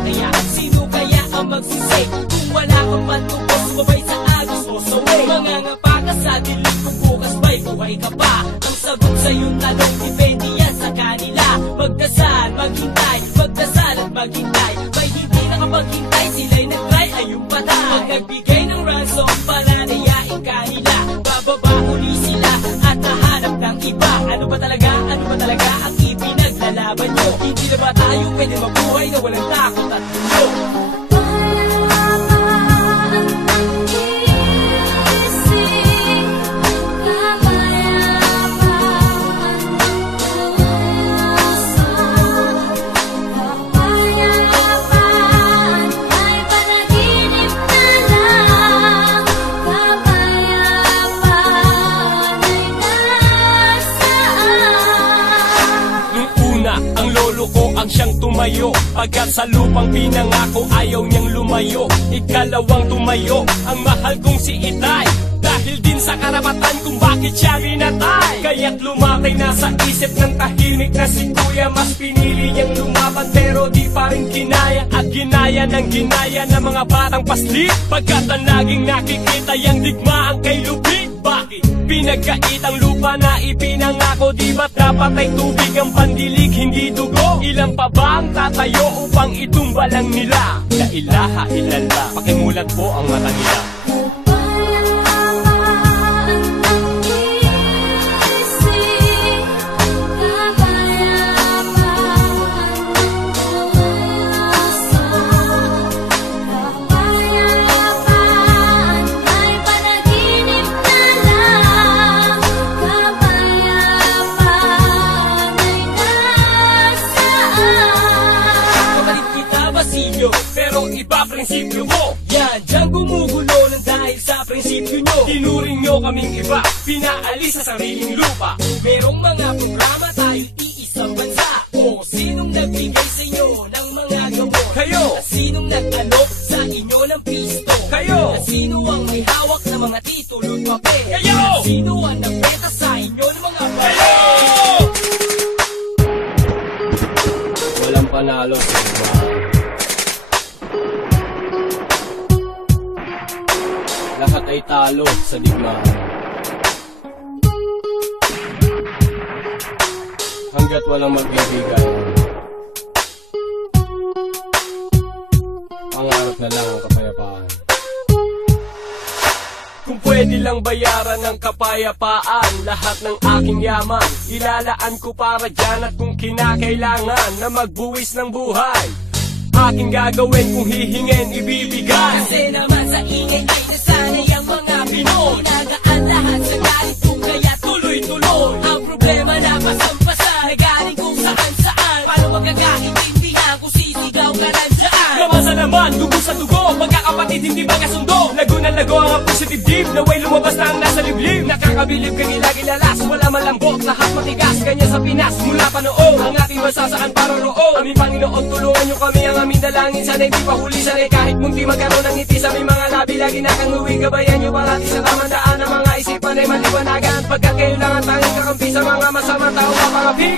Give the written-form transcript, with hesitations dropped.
Kaya sino kaya ang magsisay kung wala kang patupos, sumabay sa agos o sa way? Mangangapa ka sa dilim kung bukas ba'y buhay ka pa? Ang sagot sa iyong tanong, depende yan sa kanila. Magdasal, maghintay, magdasal at maghintay. May hindi nakapaghintay, sila'y nag-try, ayun pata. Pag nagbigay ng ransom, palalayain kanila. Bababa uli sila at nahanap ng iba. Ano ba talaga ang ipinaglalaban nyo? Hindi na ba tayo pwede mabuhay na walang takot at tulong? Ang siyang tumayo, pagkat sa lupang pinangako ayaw niyang lumayo. Ikalawang tumayo, ang mahal kong si Itay, dahil din sa karapatan kung bakit siya rinatay. Kaya't lumatay na sa isip ng tahimik na si Kuya. Mas pinili niyang lumaban pero di pa rin kinaya. At ginaya ng mga batang paslit, pagkat ang laging nakikita yung digmaan kay Lupit. Bakit? Pinagkait ang lupa na ipinangako, di ba't dapat ay tubig ang pandilig, hindi dugo? Ilan pa ba ang tatayo upang itumba lang nila? La ilaha illallah, pakimulat po ang mata nila. Pero iba prinsipyo mo. Yan, dyan gumugulo ng dahil sa prinsipyo nyo. Tinuring nyo kaming iba, pinaalis sa sariling lupa. Merong mga programa tayo iisang bansa. O sinong nagbigay sa inyo ng mga gamot? Kayo! At sinong nag-alok sa inyo ng pisto? Kayo! At sino ang may hawak na mga titulo at papel? Kayo! At sino ang nagbeta sa inyo ng mga papel? Kayo! Walang panalo sa iba. Lahat ay talo sa digmaan. Hanggat walang magbibigay, pangarap na lang ang kapayapaan. Kung pwede lang bayaran ng kapayapaan lahat ng aking yaman, ilalaan ko para dyan. At kung kinakailangan na magbuwis ng buhay, aking gagawin, kung hihingin, ibibigay. Kasi naman sa ingay ay nasanay ang mga Pinoy. Nagaan lahat sa galit kung kaya tuloy-tuloy. Ang problema na pasampasan, nagaling kung saan-saan. Paano magkakaintindihan kung sisigaw ka nandiyan? Kamasa naman, dugo sa dugo, magkakapatid hindi magkasundo. Lago na lago ang positive deep, naway lumabas na ang nasa liblib. Nakakabilib kang ilagilalas, wala malambot, lahat matigas. Ganyan sa Pinas, mula pa noon, ang ating bansa saan paroroon. Aming Panginoon, tulungan nyo kami, ang aming dalangin. Sana'y di pa huli, sana'y kahit munti magkaroon ng ngiti. Sa aming mga labi, lagi nakanguwi, gabayan nyo parati sa tamang daan. Ang mga isipan ay maliwanagan, pagkat kayo lang ang tanging kakampi sa mga masamang tao kapangapi.